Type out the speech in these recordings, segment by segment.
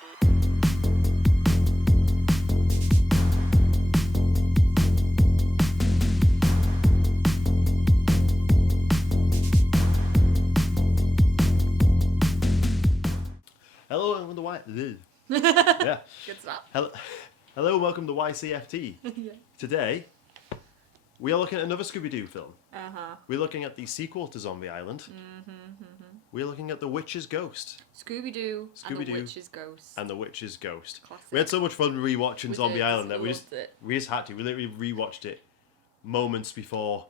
Hello and yeah. Good stuff. Hello, welcome to YCFT. Yeah. Today, we are looking at another Scooby-Doo film. Uh-huh. We're looking at the sequel to Zombie Island. We're looking at The Witch's Ghost. Scooby-Doo and the Witch's Ghost. And The Witch's Ghost. Classic. We had so much fun rewatching Zombie Island that we just had to. We literally rewatched it moments before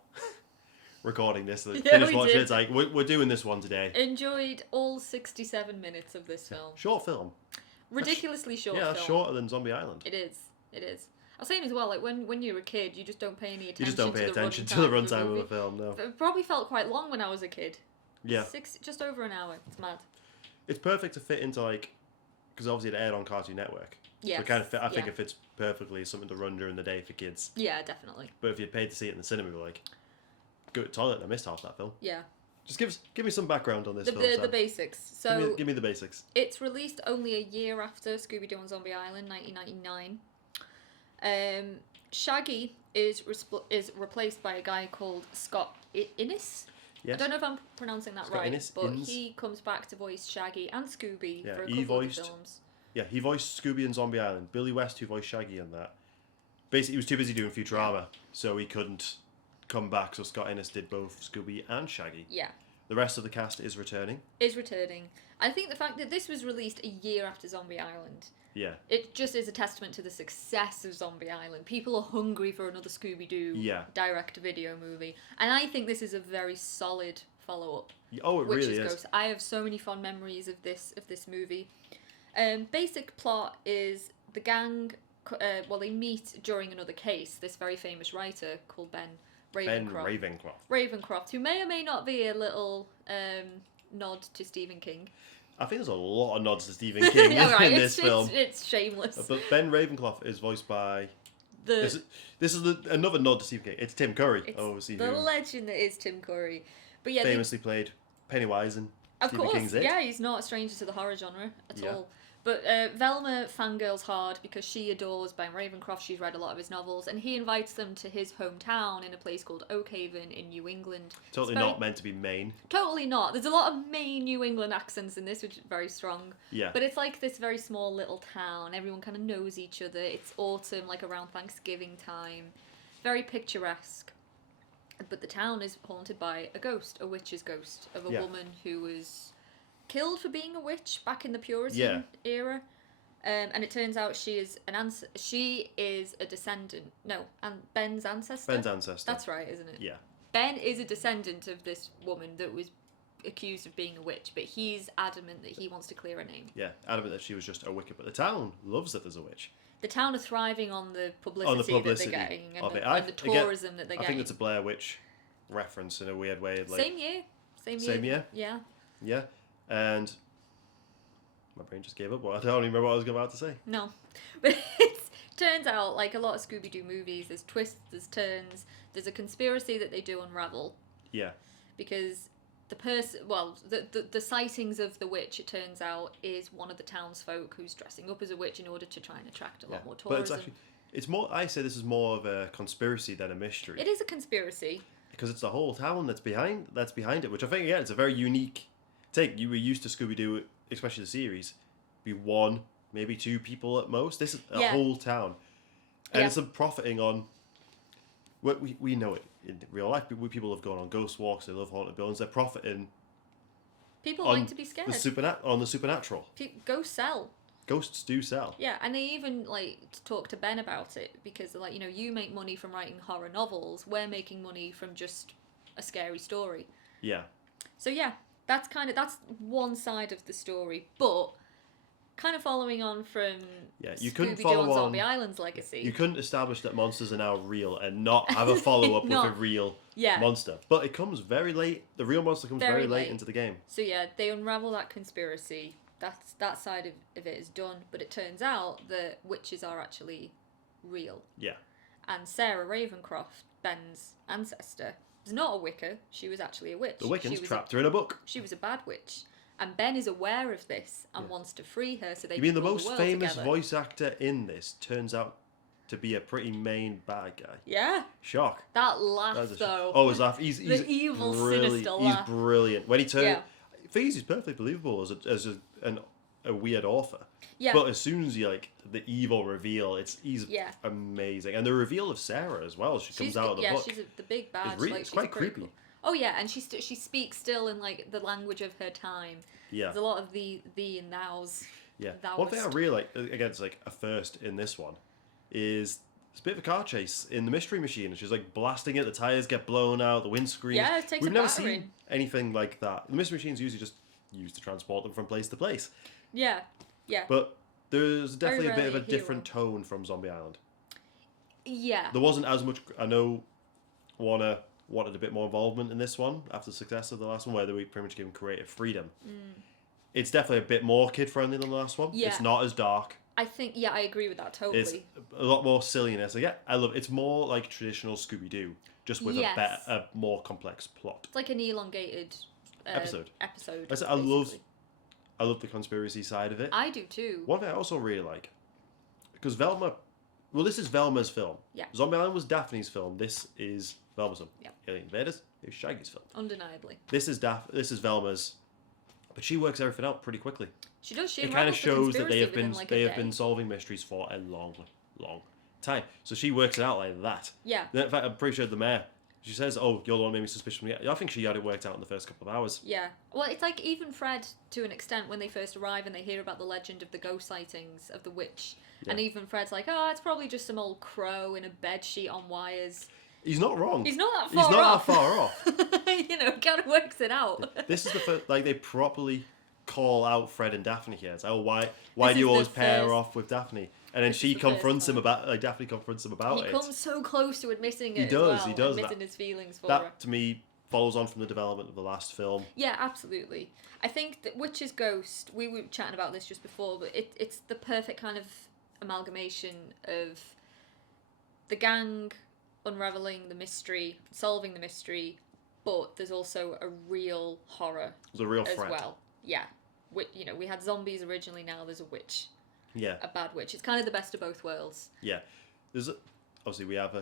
recording this. Finished watching it. It's like, we're doing this one today. Enjoyed all 67 minutes of this film. Short film. Ridiculously short film. Yeah, film. shorter than Zombie Island. It is. I was saying as well, like when you're a kid, you just don't pay any attention. You just don't pay attention to the runtime of the film, no. It probably felt quite long when I was a kid. Yeah. Just over an hour. It's mad. It's perfect to fit into, like, because obviously it aired on Cartoon Network. Yeah. So it kind of I think it fits perfectly as something to run during the day for kids. Yeah, definitely. But if you paid to see it in the cinema, you're like, go to the toilet, I missed half that film. Yeah. Just give me some background on this film. The basics. So give me the basics. It's released only a year after Scooby-Doo on Zombie Island, 1999. Shaggy is replaced by a guy called Scott Innes. Yes. I don't know if I'm pronouncing that right, but Innes. He comes back to voice Shaggy and Scooby for a he couple voiced, of the films. Yeah, he voiced Scooby and Zombie Island. Billy West, who voiced Shaggy in that. Basically, he was too busy doing Futurama, so he couldn't come back, so Scott Innes did both Scooby and Shaggy. Yeah. The rest of the cast is returning. I think the fact that this was released a year after Zombie Island, yeah, it just is a testament to the success of Zombie Island. People are hungry for another Scooby-Doo direct-to-video movie, and I think this is a very solid follow-up. Oh, it really is. Ghost. I have so many fond memories of this movie. Basic plot is the gang. They meet during another case. This very famous writer called Ben Ravencroft, who may or may not be a little nod to Stephen King. I think there's a lot of nods to Stephen King in this film. It's shameless. But Ben Ravencroft is voiced by... This is another nod to Stephen King. It's Tim Curry. It's the legend that is Tim Curry. But yeah, famously played Pennywise in Stephen King's It. Yeah, he's not a stranger to the horror genre at all. But Velma fangirls hard because she adores Ben Ravencroft. She's read a lot of his novels, and he invites them to his hometown in a place called Oakhaven in New England. Totally not meant to be Maine. Totally not. There's a lot of Maine, New England accents in this, which is very strong. Yeah. But it's like this very small little town. Everyone kind of knows each other. It's autumn, like around Thanksgiving time. Very picturesque. But the town is haunted by a witch's ghost of a woman who was killed for being a witch back in the Puritan era, and it turns out she is a descendant. No, and Ben's ancestor. That's right, isn't it? Yeah. Ben is a descendant of this woman that was accused of being a witch, but he's adamant that he wants to clear her name. Yeah, adamant that she was just a Wicca, but the town loves that there's a witch. The town are thriving on the publicity that they're getting and the tourism that they're getting. I think it's a Blair Witch reference in a weird way. Like, Same year. Yeah. Yeah. And my brain just gave up. I don't even remember what I was about to say. No. But it turns out, like a lot of Scooby-Doo movies, there's twists, there's turns, there's a conspiracy that they do unravel. Yeah. Because the sightings of the witch, it turns out, is one of the townsfolk who's dressing up as a witch in order to try and attract a lot more tourism. But it's more, I say this is more of a conspiracy than a mystery. It is a conspiracy. Because it's the whole town that's behind it, which I think, it's a very unique take. You were used to Scooby-Doo, especially the series, be one, maybe two people at most. This is a whole town. And it's profiting on... We know it in real life. People have gone on ghost walks, they love haunted buildings, they're profiting... People like to be scared. On the supernatural. Ghosts sell. Ghosts do sell. Yeah, and they even talk to Ben about it, because they're like, you make money from writing horror novels, we're making money from just a scary story. Yeah. So yeah, that's one side of the story, but kind of following on from Scooby-Doo on Zombie Island's legacy. You couldn't establish that monsters are now real and not have a follow-up with a real monster. But it comes very late. The real monster comes very late into the game. So yeah, they unravel that conspiracy. That side of it is done, but it turns out that witches are actually real. Yeah. And Sarah Ravencroft, Ben's ancestor, was not a Wicca. She was actually a witch. The Wiccans trapped her in a book. She was a bad witch. And Ben is aware of this and wants to free her so they You can mean the rule most world famous together. voice actor in this turns out to be a pretty main bad guy? Yeah. Shock. That laugh, though. Oh, his laugh. He's the evil, brilliant. sinister He's laugh. brilliant. When he turns... Yeah. He's perfectly believable as a weird author. Yeah. But as soon as you, like, the evil reveal, he's amazing. And the reveal of Sarah as well. She comes out of the book. Yeah, she's the big bad. It's quite creepy. Cool. Oh, yeah, and she speaks still in, like, the language of her time. Yeah. There's a lot of thee and thous. Yeah. Thouest. One thing I really like, again, it's like a first in this one, is it's a bit of a car chase in the Mystery Machine. And she's like blasting it, the tyres get blown out, the windscreen. Yeah, it takes We've a never battering. seen anything like that. The Mystery Machine's usually just used to transport them from place to place. Yeah, yeah. But there's definitely a bit of a rarely a hero. different tone from Zombie Island. Yeah. There wasn't as much... I know Warner wanted a bit more involvement in this one after the success of the last one, where they were pretty much given creative freedom. It's definitely a bit more kid-friendly than the last one. Yeah. It's not as dark. I think, yeah, I agree with that totally. It's a lot more silliness. Like, yeah, I love it. It's more like traditional Scooby-Doo, just with a more complex plot. It's like an elongated episode. Episode. I love the conspiracy side of it. I do too. One thing I also really like, because Velma... Well, this is Velma's film. Yeah. Zombie Island was Daphne's film. This is Velma's film. Yeah. Alien Invaders is Shaggy's film. Undeniably. This is Velma's, but she works everything out pretty quickly. She does. She It kind of shows that they have been been solving mysteries for a long, long time. So she works it out like that. Yeah. In fact, I'm pretty sure the mayor, she says, "Oh, you're the one who made me suspicious." I think she had it worked out in the first couple of hours. Yeah. Well, it's like even Fred, to an extent, when they first arrive and they hear about the legend of the ghost sightings of the witch, and even Fred's like, "Oh, it's probably just some old crow in a bed sheet on wires." He's not wrong. He's not that He's far not off. that far off. You know, kind of works it out. This is the first, like, they properly call out Fred and Daphne here. It's, oh, why do you always pair off with Daphne? And then she confronts him about, like, Daphne confronts him about it. He comes so close to admitting it. He does. Admitting his feelings for that her. to me follows on from the development of the last film. Yeah, absolutely. I think that Witch's Ghost, we were chatting about this just before, but it's the perfect kind of amalgamation of the gang unraveling the mystery, solving the mystery, but there's also a real horror The real as threat. well. Yeah. You know, we had zombies originally, now there's a witch. Yeah. A bad witch. It's kind of the best of both worlds. Yeah. Obviously we have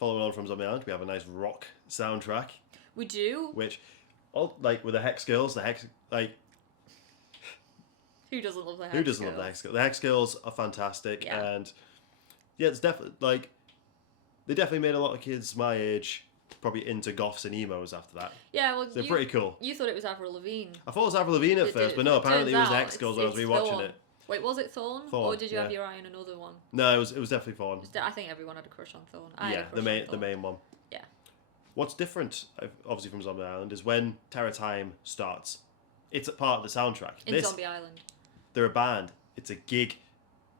following on from Zombie Island, we have a nice rock soundtrack. We do. Which, like, with the Hex Girls, Who doesn't love the Hex Girls? Who doesn't love the Hex Girls? The Hex Girls are fantastic, Yeah. and yeah, it's definitely, like, they definitely made a lot of kids my age probably into goths and emos after that. Yeah, well, They're pretty cool. You thought it was Avril Lavigne. I thought it was Avril Lavigne at first, but no, apparently it was the Hex Girls when I was rewatching Thorn. it. Wait, was it Thorn? Or did you have your eye on another one? No, it was definitely Thorn. I think everyone had a crush on Thorn. I had a crush on the main one. Yeah. What's different, obviously, from Zombie Island is when Terror Time starts. It's a part of the soundtrack. In Zombie Island. They're a band. It's a gig.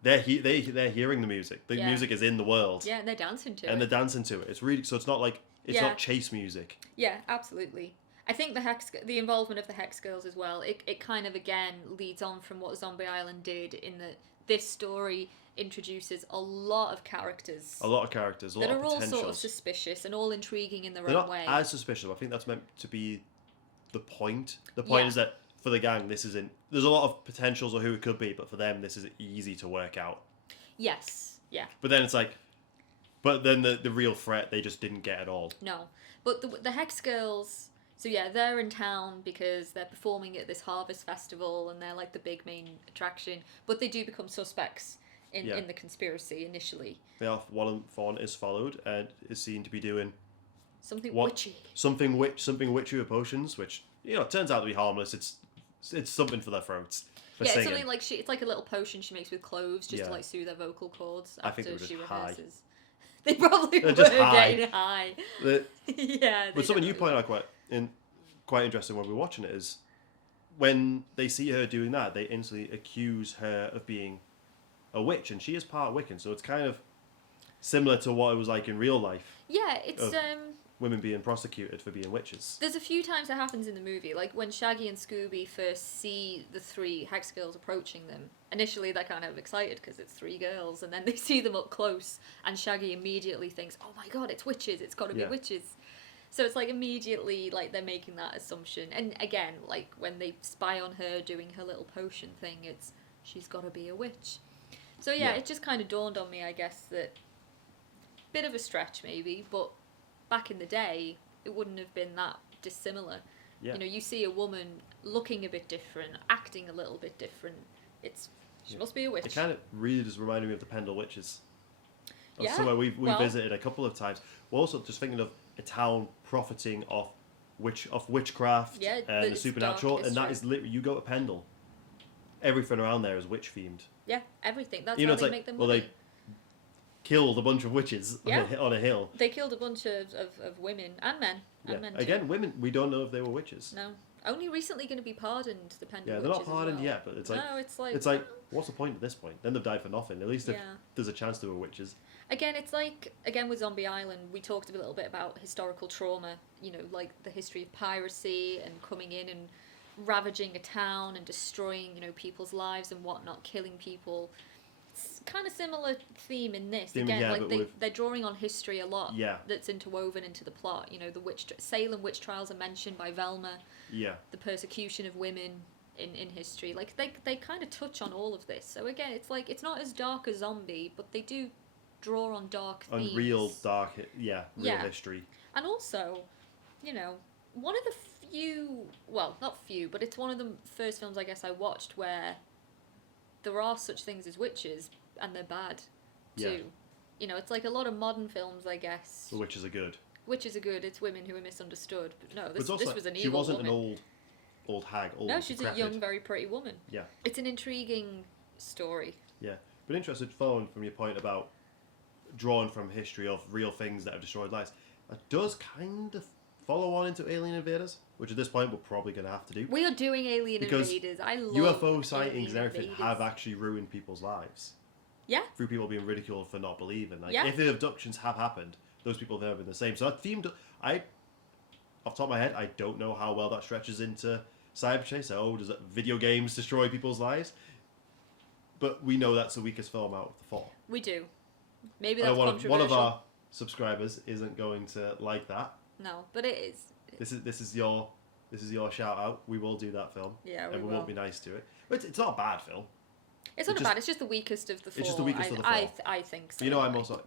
They're hearing the music. The music is in the world. Yeah, and they're dancing to it. And they're dancing to it. It's really, so it's not like, it's not chase music. Yeah, absolutely. I think the involvement of the Hex Girls as well, it kind of, again, leads on from what Zombie Island did in that this story introduces a lot of characters. A lot of characters, a lot of potentials. That are all sort of suspicious and all intriguing in their They're own not way. as suspicious. I think that's meant to be the point. The point is that for the gang, this isn't... There's a lot of potentials of who it could be, but for them, this is easy to work out. Yes, yeah. But then it's like... But then the real threat, they just didn't get at all. No. But the Hex Girls... So yeah, they're in town because they're performing at this harvest festival and they're like the big main attraction. But they do become suspects in the conspiracy initially. One is followed and is seen to be doing... Something witchy. Something witchy with potions, which, you know, turns out to be harmless. It's something for their throats. For singing. It's something like it's like a little potion she makes with cloves just to like soothe their vocal cords after she rehearses. High. They probably were just getting high. Yeah. But something you pointed out quite interesting when we were watching it is when they see her doing that, they instantly accuse her of being a witch, and she is part Wiccan, so it's kind of similar to what it was like in real life. Yeah, it's women being prosecuted for being witches. There's a few times that happens in the movie, like when Shaggy and Scooby first see the three Hex Girls approaching them. Initially, they're kind of excited because it's three girls, and then they see them up close, and Shaggy immediately thinks, "Oh my god, it's witches! It's got to be witches!" So it's like immediately like they're making that assumption. And again, like when they spy on her doing her little potion thing, it's she's got to be a witch. So yeah, it just kind of dawned on me, I guess, that bit of a stretch maybe, but back in the day, it wouldn't have been that dissimilar. Yeah. You know, you see a woman looking a bit different, acting a little bit different. She must be a witch. It kind of really does remind me of the Pendle Witches. Yeah. Somewhere we visited a couple of times. We're also just thinking of a town profiting off witchcraft and the supernatural, and that is literally, you go to Pendle, everything around there is witch themed. Yeah, everything. That's how they make them money. Well, they killed a bunch of witches on a hill. They killed a bunch of women and men. And men Again, too. women, we don't know if they were witches. No. Only recently going to be pardoned, the Pendle Yeah, witches. they're not pardoned as well. yet, but it's like... No, it's like, what's the point at this point? Then they've died for nothing. At least if there's a chance they were witches. Again, it's like, with Zombie Island, we talked a little bit about historical trauma, you know, like the history of piracy and coming in and ravaging a town and destroying, you know, people's lives and whatnot, killing people. It's kind of similar theme in this. They're drawing on history a lot. Yeah. That's interwoven into the plot. You know, the Salem witch trials are mentioned by Velma. Yeah. The persecution of women in history. Like, they kind of touch on all of this. So again, it's like, it's not as dark as Zombie, but they do draw on dark themes. On real dark, real history. And also, you know, one of the few, well, not few, but it's one of the first films I guess I watched where there are such things as witches, and they're bad, too. Yeah. You know, it's like a lot of modern films, I guess. The witches are good. Witches are good, it's women who are misunderstood. But no, this was an evil woman. She wasn't an old hag, No, she's decrepit. A young, very pretty woman. Yeah. It's an intriguing story. Yeah. But interested, following from your point about drawn from history of real things that have destroyed lives, it does kind of follow on into Alien Invaders, which at this point we're probably going to have to do. We are doing Alien Invaders. I love UFO sightings and everything have actually ruined people's lives. Yeah. Through people being ridiculed for not believing. Like, if the abductions have happened, those people have never been the same. So that theme, off the top of my head, I don't know how well that stretches into cyberchase. Does video games destroy people's lives? But we know that's the weakest film out of the four. We do. Maybe that's controversial. One of our subscribers isn't going to like that. No, but it is. This is your shout out. We will do that film. Yeah, we won't be nice to it. But it's not a bad film. It's not bad. It's just the weakest of the four. It's just the weakest of the four. I think so. You know, I'm also...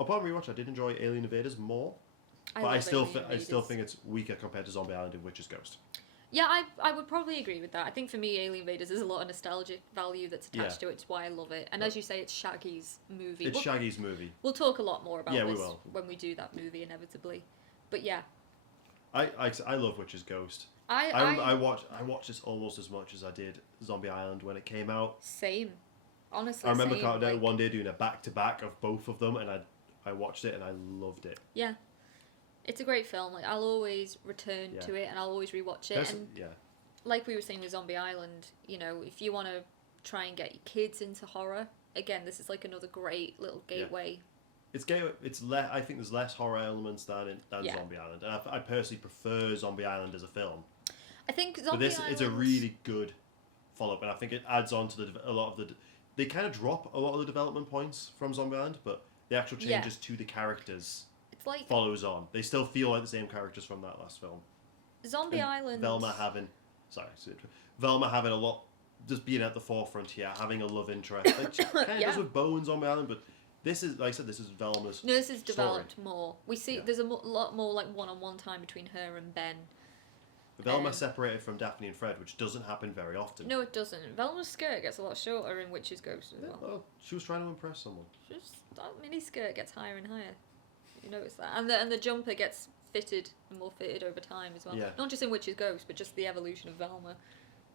Upon rewatch, I did enjoy Alien Invaders more. But I still think it's weaker compared to Zombie Island and Witch's Ghost. Yeah, I would probably agree with that. I think for me, Alien Invaders, there's a lot of nostalgic value that's attached to it. It's why I love it. And as you say, it's Shaggy's movie. It's Shaggy's movie. We'll talk a lot more about this we will. when we do that movie, inevitably. But yeah. I love Witch's Ghost. I watched this almost as much as I did Zombie Island when it came out. Same. Honestly, I remember one day doing a back-to-back of both of them, and I watched it and I loved it. Yeah. It's a great film. Like, I'll always return to it and I'll always rewatch it. Like we were saying with Zombie Island, you know, if you want to try and get your kids into horror, again, this is like another great little gateway. It's gateway. I think there's less horror elements than Zombie Island, and I personally prefer Zombie Island as a film. I think Zombie Island... it's a really good follow-up, and I think it adds on to a lot of the... They kind of drop a lot of the development points from Zombie Island, but the actual changes to the characters follows on. They still feel like the same characters from that last film. Zombie Island... Velma having a lot... Just being at the forefront here, having a love interest. Like, she kind of does with Bo and Zombie Island, but this is, like I said, this is Velma's No, this is developed story. more. We see there's a lot more like one-on-one time between her and Ben. Velma separated from Daphne and Fred, which doesn't happen very often. No, it doesn't. Velma's skirt gets a lot shorter in Witch's Ghost as well. Oh, she was trying to impress someone. That mini skirt gets higher and higher. You notice that, and the jumper gets more fitted over time as well. Yeah. Not just in Witch's Ghost, but just the evolution of Velma.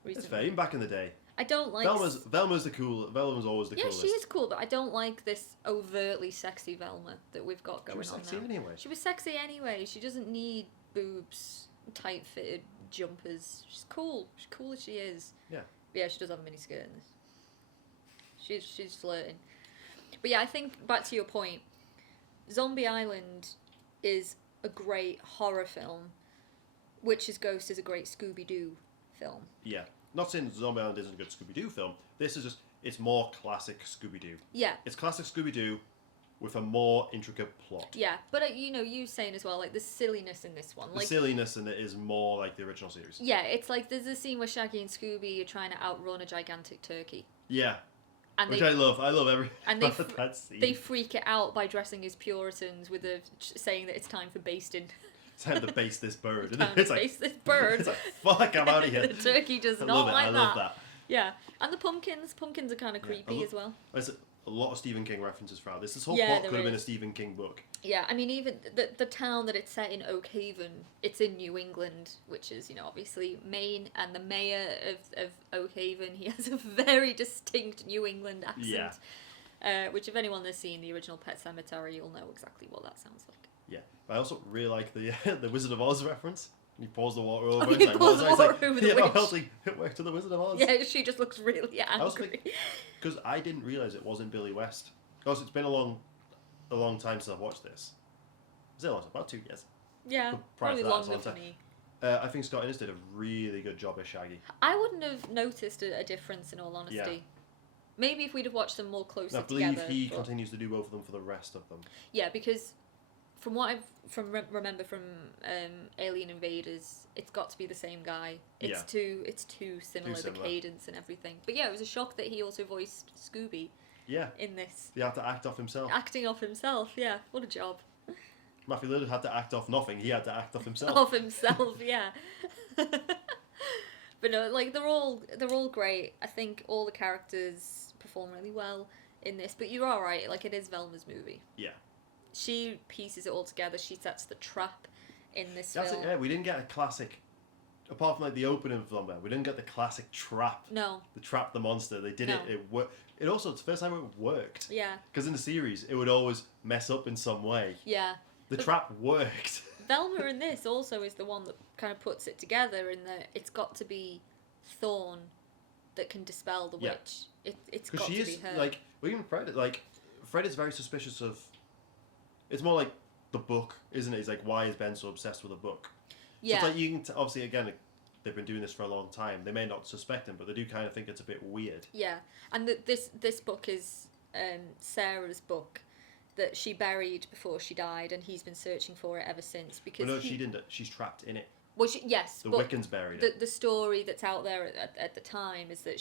Recently. That's fair. Even back in the day. I don't like... Velma's always the coolest. Yeah, she is cool, but I don't like this overtly sexy Velma that we've got going on now. She was sexy anyway. She was sexy anyway. She doesn't need boobs, tight-fitted jumpers. She's cool. She's cool as she is. Yeah. But yeah, she does have a mini skirt in this. She's flirting. But yeah, I think, back to your point, Zombie Island is a great horror film. Witch's Ghost is a great Scooby-Doo film. Yeah. Not saying Zombie Island isn't a good Scooby-Doo film. This is just, it's more classic Scooby-Doo. Yeah. It's classic Scooby-Doo with a more intricate plot. Yeah, but you saying as well, like, the silliness in this one. The like, silliness in it is more like the original series. Yeah, it's like there's a scene where Shaggy and Scooby are trying to outrun a gigantic turkey. Yeah. And Which I love. I love every and that scene. They freak it out by dressing as Puritans with saying that it's time for basting. It's time to baste this bird. It's like, baste this bird. It's like, fuck, I'm out of here. The turkey does I not love it. like I that. love that. Yeah, and the pumpkins. Pumpkins are kind of creepy as well. There's a lot of Stephen King references throughout this. This whole Yeah, plot there could have been a is. Stephen King book. Yeah, I mean, even the town that it's set in, Oak Haven, it's in New England, which is, obviously Maine, and the mayor of Oak Haven, he has a very distinct New England accent. Yeah. Which, if anyone has seen the original Pet Sematary, you'll know exactly what that sounds like. Yeah. I also really like the the Wizard of Oz reference. He pours the water over. Oh, he pours the water over the witch. Obviously, it worked to the Wizard of Oz. Yeah, she just looks really angry. Because I didn't realise it wasn't Billy West. Because it's been a long time since I've watched this. Is it long? About 2 years. Yeah, Prior probably to that, longer for me. I think Scott Innes did a really good job as Shaggy. I wouldn't have noticed a difference, in all honesty. Yeah. Maybe if we'd have watched them more closely I believe together. he continues to do both of them for the rest of them. Yeah, because from what remember from Alien Invaders, it's got to be the same guy. It's too similar, the cadence and everything. But yeah, it was a shock that he also voiced Scooby. Yeah. In this. He had to act off himself. Acting off himself, yeah. What a job. Matthew Lillard had to act off nothing. He had to act off himself. Of himself, yeah. But no, like they're all great. I think all the characters perform really well in this. But you're all right. Like, it is Velma's movie. Yeah. She pieces it all together. She sets the trap in this That's film. it. Yeah, we didn't get a classic. Apart from like the opening film, we didn't get the classic trap. No. The trap the monster. They did it. It worked. It also, it's the first time it worked. Yeah. Because in the series, it would always mess up in some way. Yeah. The trap worked. Velma in this also is the one that kind of puts it together in that it's got to be Thorn that can dispel the witch. It's got to be her. Because she is, like, well, even Fred is very suspicious of, it's more like the book, isn't it? It's like, why is Ben so obsessed with a book? Yeah. So it's like, you can, obviously, again, they've been doing this for a long time. They may not suspect him, but they do kind of think it's a bit weird. Yeah, and this book is Sarah's book that she buried before she died, and he's been searching for it ever since. Because she didn't. She's trapped in it. Well, yes, the Wiccans buried it. The story that's out there at the time is that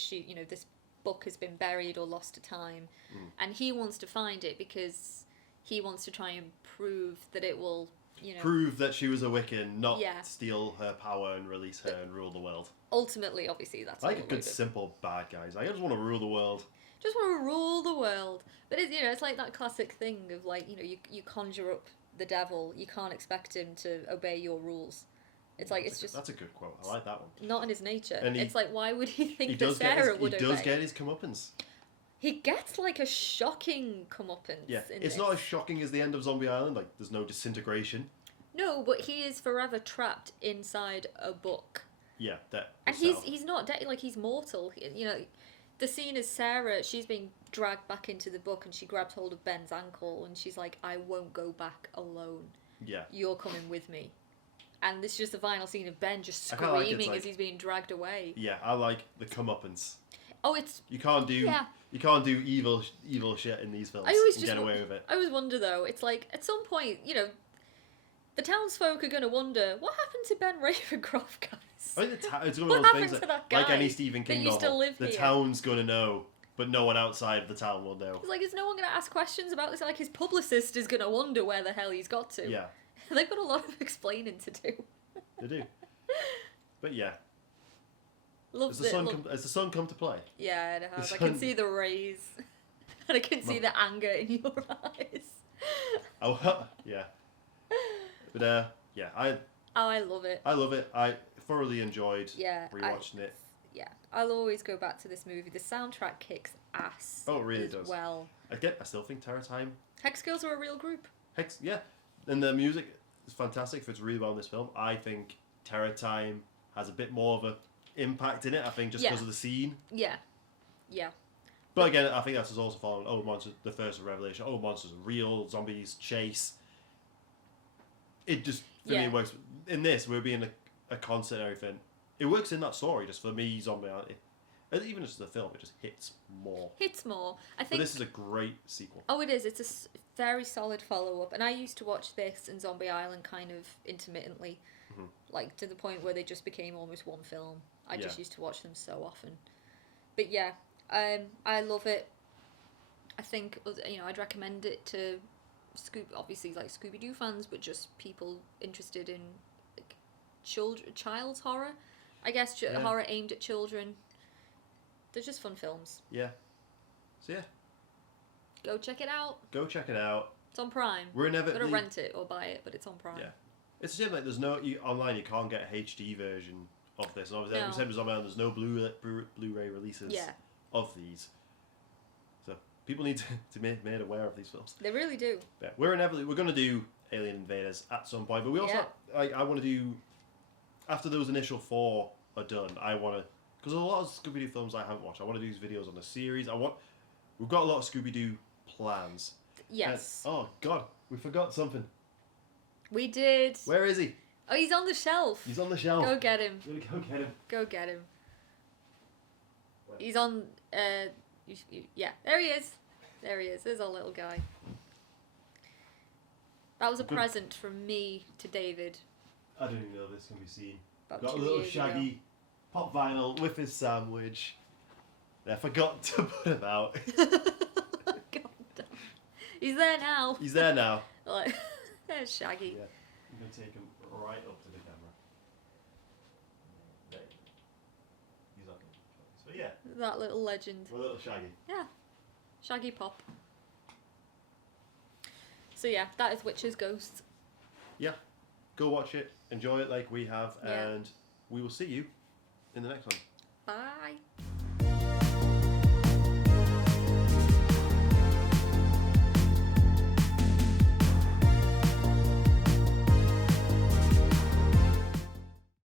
this book has been buried or lost to time, and he wants to find it because he wants to try and prove that it will. Prove that she was a Wiccan, not steal her power and release her and rule the world. Ultimately, obviously, that's I like a good, simple bad guys. I just want to rule the world. Just want to rule the world. But it's like that classic thing of like, you conjure up the devil, you can't expect him to obey your rules. It's like, that's a good quote. I like that one. Not in his nature. And it's like, why would he think that Sarah would obey? He does get his comeuppance. He gets like a shocking comeuppance. Yeah, it's not as shocking as the end of Zombie Island. Like, there's no disintegration. No, but he is forever trapped inside a book. Yeah, and he's not dead. Like, he's mortal. The scene is Sarah. She's being dragged back into the book, and she grabs hold of Ben's ankle, and she's like, "I won't go back alone. Yeah, you're coming with me." And this is just the final scene of Ben just screaming as he's being dragged away. Yeah, I like the comeuppance. Oh, it's you can't do evil shit in these films. Get away with it. I always wonder though. It's like at some point, the townsfolk are going to wonder what happened to Ben Ravencroft, guys. I think it's one of those things like any Stephen King novel. The town's going to know, but no one outside the town will know. It's like, is no one going to ask questions about this? Like, his publicist is going to wonder where the hell he's got to. Yeah. They've got a lot of explaining to do. They do. But yeah. Has the sun come to play? Yeah, it has. I can see the rays. And I can see the anger in your eyes. Oh, yeah. But, yeah, I love it. I love it. I thoroughly enjoyed rewatching it. Yeah, I'll always go back to this movie. The soundtrack kicks ass. Oh, it really does. Well. I still think Terror Time. Hex Girls are a real group. Yeah. And the music is fantastic. Fits really well in this film. I think Terror Time has a bit more of an impact in it, I think, just because of the scene. Yeah. Yeah. But again, I think that's also following Monsters, the first revelation. Monsters are real, zombies chase. It just, for me, it works. In this, we're being a concert and everything. It works in that story, just for me, Zombie Island. And even just the film, it just hits more. I think. But this is a great sequel. Oh, it is. It's a very solid follow-up. And I used to watch this and Zombie Island kind of intermittently. Like, to the point where they just became almost one film. I just used to watch them so often. But yeah, I love it. I think, I'd recommend it to obviously like Scooby-Doo fans, but just people interested in like, child's horror. I guess horror aimed at children. They're just fun films. Yeah. So yeah. Go check it out. It's on Prime. We're inevitably... You've got to rent it or buy it, but it's on Prime. Yeah. It's a shame, like, there's no... online, you can't get a HD version of this. And obviously, No. we said with Zombie Island, there's no Blu-ray releases of these. So, people need to be made aware of these films. They really do. Yeah. We're going to do Alien Invaders at some point, but we also... I want to do... After those initial 4 are done, I want to... Because there's a lot of Scooby-Doo films I haven't watched. I want to do these videos on the series. We've got a lot of Scooby-Doo plans. Yes. And, oh, God. We forgot something. We did. Where is he? Oh, he's on the shelf. He's on the shelf. Go get him. Go get him. Go get him. He's on... yeah, there he is. There he is. There's our little guy. That was a present from me to David. I don't even know if this can be seen. About Got a 2 little years shaggy ago. pop vinyl with his sandwich. I forgot to put him out. God damn. He's there now. He's there now. Like, there's Shaggy. Yeah. I'm going to take him right up to the camera. There you go. He's up. So yeah. That little legend. A little Shaggy. Yeah. Shaggy Pop. So yeah, that is Witches, Ghosts. Yeah. Go watch it. Enjoy it like we have. Yeah. And we will see you in the next one. Bye.